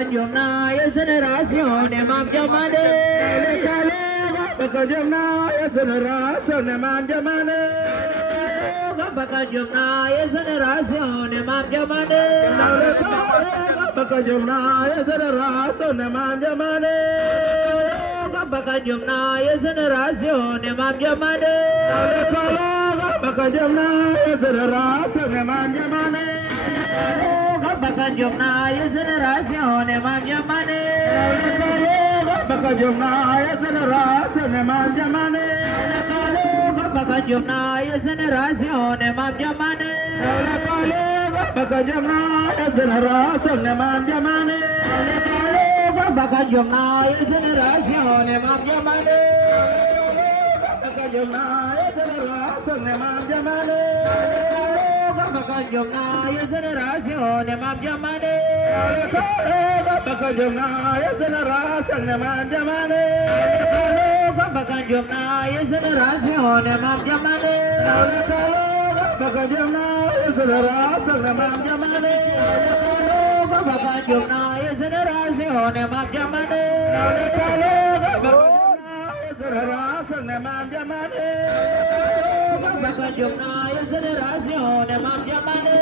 Bakajumna Yasanarasion Mamjamane Bakajumna Yasanarasion Mamjamane Bakajumna Yasanarasion Mamjamane Bakajumna Yasanarasion Mamjamane Bakajumna Yasanarasion Mamjamane Bakajumna Yasanarasion Mamjamane Bakajumna Yasanarasion Mamjamane Bakajumna Yasanarasion Mamjamane Bakajumna Yasanarasion Mamjamane Bakajumna Yasanarasion Mamjamane Bakajumna Yasanarasion Mamjamane Bakajumna Yasanarasion Mamjamane Bakajumna Yasanarasion Mamjamane Bakajumna Yasanarasion Mamjamane Bakajumna Yasanarasion Mamjamane Bakajumna Yasanarasion Mamjamane Bakajumna Yasanarasion Mamjamane Bakajumna Yasanarasion Mamjamane